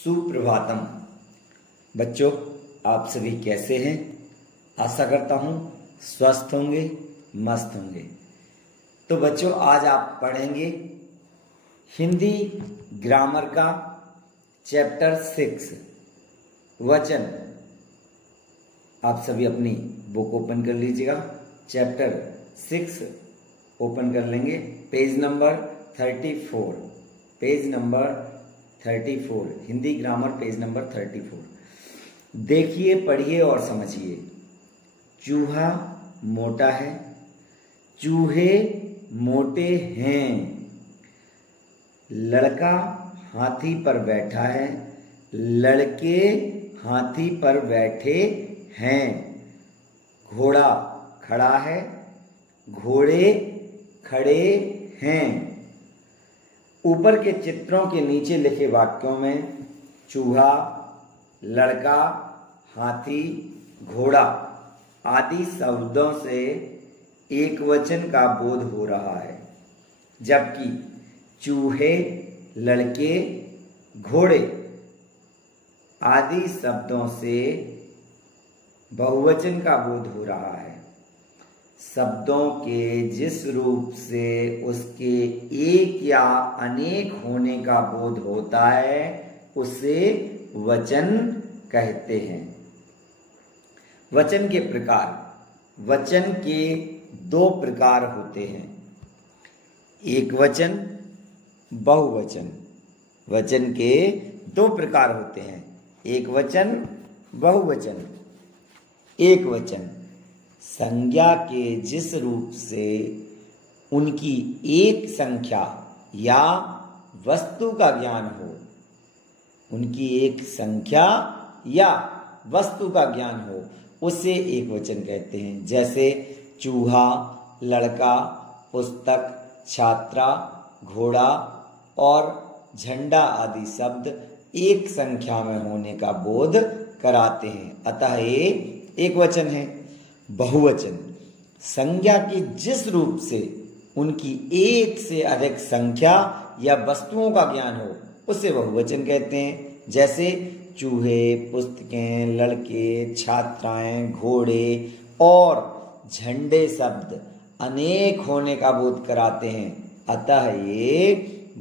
सुप्रभातम। बच्चों, आप सभी कैसे हैं? आशा करता हूँ स्वस्थ होंगे, मस्त होंगे। तो बच्चों, आज आप पढ़ेंगे हिंदी ग्रामर का चैप्टर 6 वचन। आप सभी अपनी बुक ओपन कर लीजिएगा। चैप्टर 6 ओपन कर लेंगे। Page number 34, page number 34, Hindi grammar page number 34। देखिए, पढ़िए और समझिए। चूहा मोटा है, चूहे मोटे हैं। लड़का हाथी पर बैठा है, लड़के हाथी पर बैठे हैं। घोड़ा खड़ा है, घोड़े खड़े हैं। ऊपर के चित्रों के नीचे लिखे वाक्यों में चूहा, लड़का, हाथी, घोड़ा आदि शब्दों से एक वचन का बोध हो रहा है, जबकि चूहे, लड़के, घोड़े आदि शब्दों से बहुवचन का बोध हो रहा है। शब्दों के जिस रूप से उसके एक या अनेक होने का बोध होता है उसे वचन कहते हैं। वचन के प्रकार। वचन के दो प्रकार होते हैं, एक वचन, बहुवचन। वचन के दो प्रकार होते हैं, एक वचन, बहुवचन। एक वचन संज्ञा के जिस रूप से उनकी एक संख्या या वस्तु का ज्ञान हो, उनकी एक संख्या या वस्तु का ज्ञान हो, उसे एक वचन कहते हैं। जैसे चूहा, लड़का, पुस्तक, छात्रा, घोड़ा और झंडा आदि शब्द एक संख्या में होने का बोध कराते हैं, अतः ये एक वचन है। बहुवचन संज्ञा की जिस रूप से उनकी एक से अधिक संख्या या वस्तुओं का ज्ञान हो उसे बहुवचन कहते हैं। जैसे चूहे, पुस्तकें, लड़के, छात्राएं, घोड़े और झंडे शब्द अनेक होने का बोध कराते हैं, अतः ये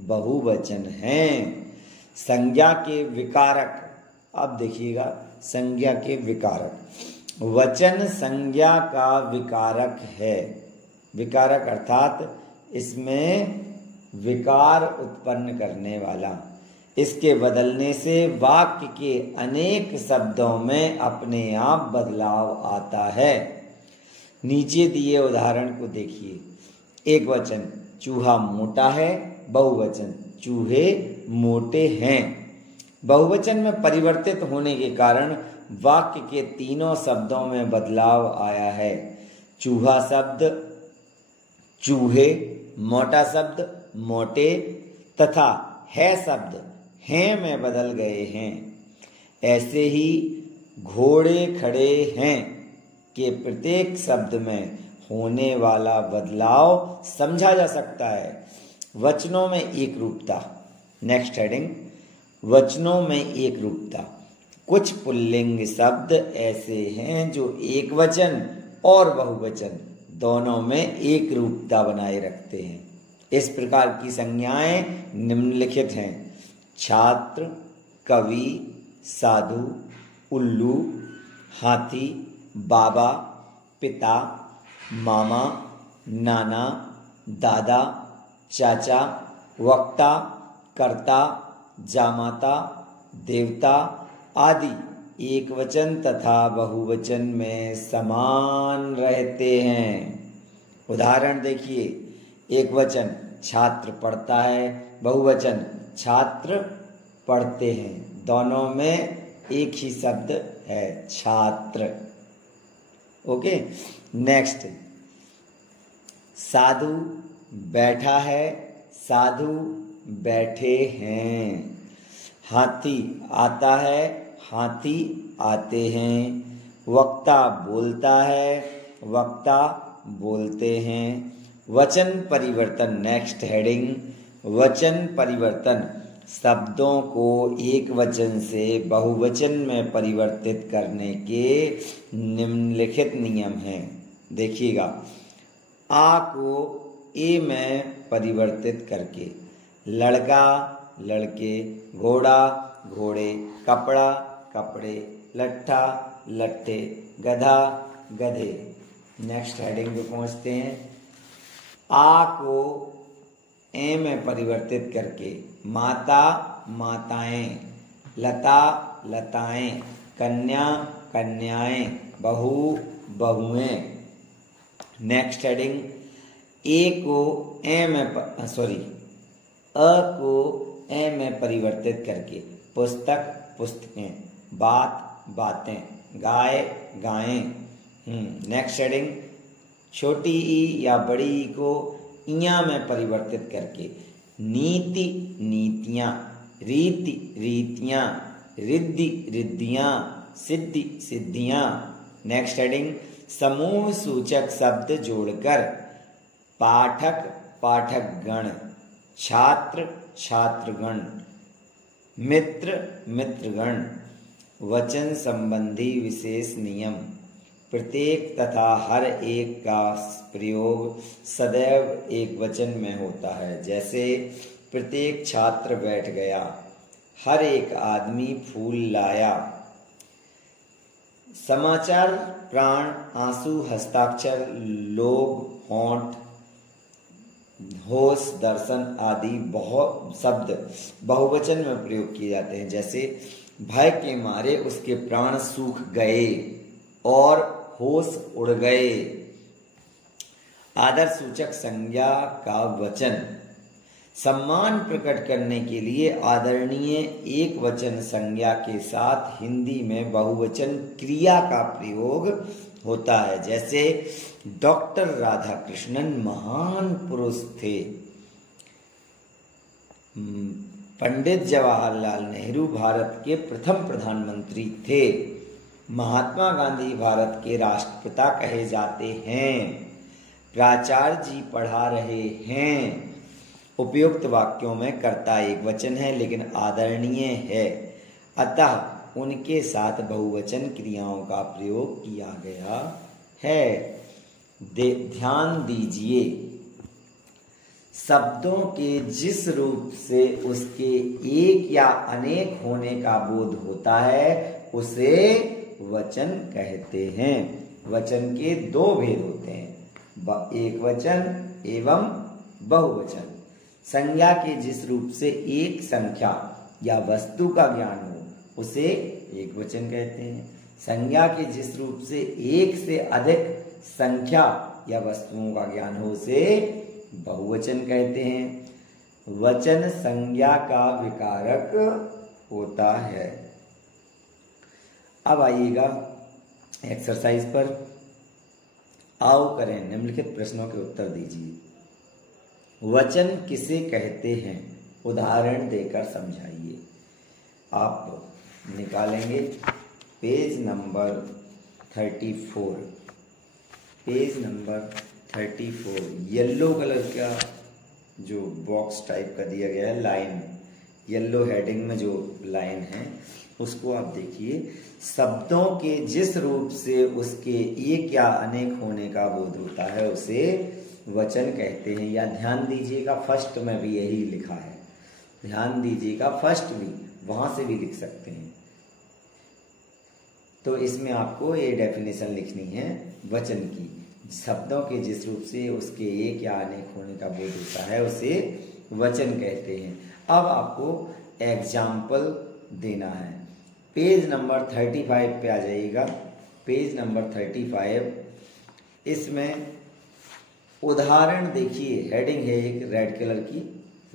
बहुवचन हैं। संज्ञा के विकारक। अब देखिएगा, संज्ञा के विकारक। वचन संज्ञा का विकारक है। विकारक अर्थात इसमें विकार उत्पन्न करने वाला। इसके बदलने से वाक्य के अनेक शब्दों में अपने आप बदलाव आता है। नीचे दिए उदाहरण को देखिए। एक वचन चूहा मोटा है, बहुवचन चूहे मोटे हैं। बहुवचन में परिवर्तित होने के कारण वाक्य के तीनों शब्दों में बदलाव आया है। चूहा शब्द चूहे, मोटा शब्द मोटे तथा है शब्द हैं में बदल गए हैं। ऐसे ही घोड़े खड़े हैं के प्रत्येक शब्द में होने वाला बदलाव समझा जा सकता है। वचनों में एक रूपता। नेक्स्ट हेडिंग, वचनों में एक रूपता। कुछ पुल्लिंग शब्द ऐसे हैं जो एक वचन और बहुवचन दोनों में एक रूपता बनाए रखते हैं। इस प्रकार की संज्ञाएं निम्नलिखित हैं: छात्र, कवि, साधु, उल्लू, हाथी, बाबा, पिता, मामा, नाना, दादा, चाचा, वक्ता, कर्ता, जामाता, देवता आदि एक वचन तथा बहुवचन में समान रहते हैं। उदाहरण देखिए। एक वचन छात्र पढ़ता है, बहुवचन छात्र पढ़ते हैं। दोनों में एक ही शब्द है, छात्र। ओके। नेक्स्ट, साधु बैठा है, साधु बैठे हैं। हाथी आता है, हाथी आते हैं। वक्ता बोलता है, वक्ता बोलते हैं। वचन परिवर्तन। नेक्स्ट हेडिंग, वचन परिवर्तन। शब्दों को एक वचन से बहुवचन में परिवर्तित करने के निम्नलिखित नियम हैं। देखिएगा, आ को ए में परिवर्तित करके लड़का लड़के, घोड़ा घोड़े, कपड़ा कपड़े, लट्ठा लट्ठे, गधा गधे। नेक्स्ट हेडिंग पे पहुंचते हैं। आ को ए में परिवर्तित करके माता माताएं, लता लताएं, कन्या कन्याएं, बहू बहुएं। नेक्स्ट हेडिंग, ए को ए में अ को ए में परिवर्तित करके पुस्तक पुस्तकें, बात बातें, गाय गायें। नेक्स्ट हेडिंग, छोटी ई या बड़ी ई को इया में परिवर्तित करके नीति नीतियां, रीति रीतियां, रिद्धि रिद्धियां, सिद्धि सिद्धियां। नेक्स्ट हेडिंग, समूह सूचक शब्द जोड़कर पाठक पाठकगण, छात्र छात्रगण, मित्र मित्रगण। वचन संबंधी विशेष नियम, प्रत्येक तथा हर एक का प्रयोग सदैव एक वचन में होता है। जैसे प्रत्येक छात्र बैठ गया, हर एक आदमी फूल लाया। समाचार, प्राण, आंसू, हस्ताक्षर, लोग, होंठ, होश, दर्शन आदि बहुत शब्द बहुवचन में प्रयोग किए जाते हैं। जैसे भय के मारे उसके प्राण सूख गए और होश उड़ गए। आदर सूचक संज्ञा का वचन, सम्मान प्रकट करने के लिए आदरणीय एक वचन संज्ञा के साथ हिंदी में बहुवचन क्रिया का प्रयोग होता है। जैसे डॉक्टर राधाकृष्णन महान पुरुष थे, पंडित जवाहरलाल नेहरू भारत के प्रथम प्रधानमंत्री थे, महात्मा गांधी भारत के राष्ट्रपिता कहे जाते हैं, प्राचार्य जी पढ़ा रहे हैं। उपयुक्त वाक्यों में कर्ता एक वचन है लेकिन आदरणीय है, अतः उनके साथ बहुवचन क्रियाओं का प्रयोग किया गया है। ध्यान दीजिए, शब्दों के जिस रूप से उसके एक या अनेक होने का बोध होता है उसे वचन कहते हैं। वचन के दो भेद होते हैं, एक वचन एवं बहुवचन। संज्ञा के जिस रूप से एक संख्या या वस्तु का ज्ञान हो उसे एक वचन कहते हैं। संज्ञा के जिस रूप से एक से अधिक संख्या या वस्तुओं का ज्ञान हो उसे बहुवचन कहते हैं। वचन संज्ञा का विकारक होता है। अब आइएगा एक्सरसाइज पर। आओ करें निम्नलिखित प्रश्नों के उत्तर दीजिए। वचन किसे कहते हैं, उदाहरण देकर समझाइए। आप निकालेंगे page number 34। Page number 34 yellow colour का जो बॉक्स टाइप का दिया गया है, लाइन, येलो हेडिंग में जो लाइन है उसको आप देखिए। शब्दों के जिस रूप से उसके एक या अनेक होने का बोध होता है उसे वचन कहते हैं। या ध्यान दीजिएगा, फर्स्ट में भी यही लिखा है, ध्यान दीजिएगा, फर्स्ट भी वहां से भी लिख सकते हैं। तो इसमें आपको ये डेफिनेशन लिखनी है वचन की। शब्दों के जिस रूप से उसके एक या अनेक होने का बोध होता है उसे वचन कहते हैं। अब आपको एग्जाम्पल देना है। पेज नंबर 35 पे आ जाइएगा। पेज नंबर 35, इसमें उदाहरण देखिए। हेडिंग है एक रेड कलर की,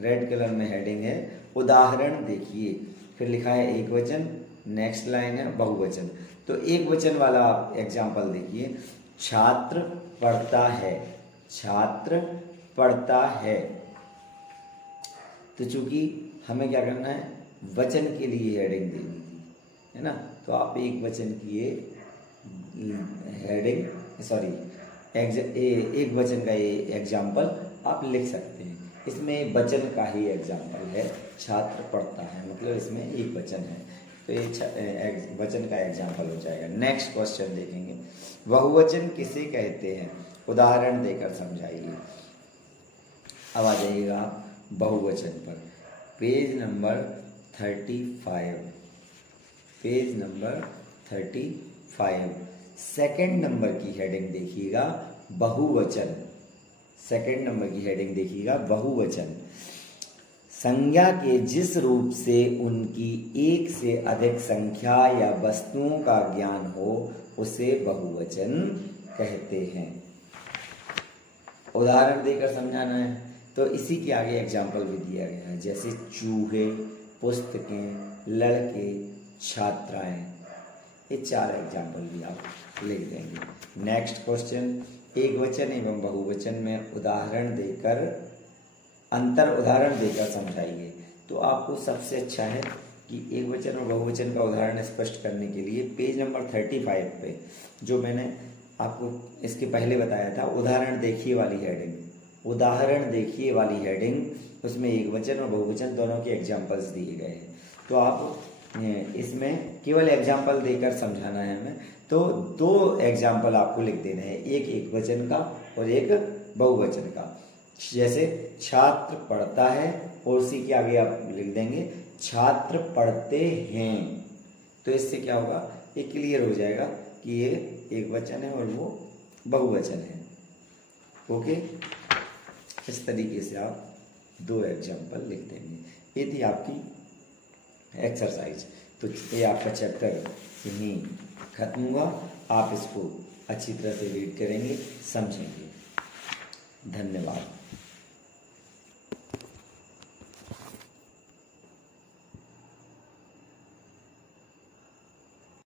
रेड कलर में हेडिंग है, उदाहरण देखिए। फिर लिखा है एक वचन, नेक्स्ट लाइन है बहुवचन। तो एक वचन वाला आप एग्जाम्पल देखिए। छात्र पढ़ता है, छात्र पढ़ता है। तो चूंकि हमें क्या करना है, वचन के लिए हेडिंग देनी थी, है ना। तो आप एक वचन की ये हेडिंग, सॉरी एक वचन का ये एग्जाम्पल आप लिख सकते हैं। इसमें वचन का ही एग्जाम्पल है, छात्र पढ़ता है मतलब इसमें एक वचन है, तो ये वचन का एग्जाम्पल हो जाएगा। नेक्स्ट क्वेश्चन देखेंगे, बहुवचन किसे कहते हैं, उदाहरण देकर समझाइए। अब आ जाइएगा बहुवचन पर, page number 35, page number 35, second number की हेडिंग देखिएगा बहुवचन, सेकंड नंबर की हेडिंग देखिएगा बहुवचन। संज्ञा के जिस रूप से उनकी एक से अधिक संख्या या वस्तुओं का ज्ञान हो उसे बहुवचन कहते हैं। उदाहरण देकर समझाना है, तो इसी के आगे एग्जाम्पल भी दिया गया है, जैसे चूहे, पुस्तकें, लड़के, छात्राएं, ये 4 एग्जाम्पल भी आप लिख देंगे। नेक्स्ट क्वेश्चन, एक वचन एवं बहुवचन में उदाहरण देकर, अंतर उदाहरण देकर समझाइए। तो आपको सबसे अच्छा है कि एक वचन और बहुवचन का उदाहरण स्पष्ट करने के लिए पेज नंबर 35 पे जो मैंने आपको इसके पहले बताया था, उदाहरण देखिए वाली हेडिंग, उदाहरण देखिए वाली हेडिंग, उसमें एक वचन और बहुवचन दोनों के एग्जाम्पल्स दिए गए हैं। तो आप इसमें केवल एग्जाम्पल देकर समझाना है हमें, तो 2 एग्जाम्पल आपको लिख देने हैं, एक वचन का और एक बहुवचन का। जैसे छात्र पढ़ता है और उसी के आगे आप लिख देंगे छात्र पढ़ते हैं, तो इससे क्या होगा, ये क्लियर हो जाएगा कि ये एक वचन है और वो बहुवचन है। ओके, इस तरीके से आप 2 एग्जाम्पल लिख देंगे। ये थी आपकी एक्सरसाइज। तो ये आपका चैप्टर यहीं खत्म हुआ। आप इसको अच्छी तरह से रीड करेंगे, समझेंगे। धन्यवाद।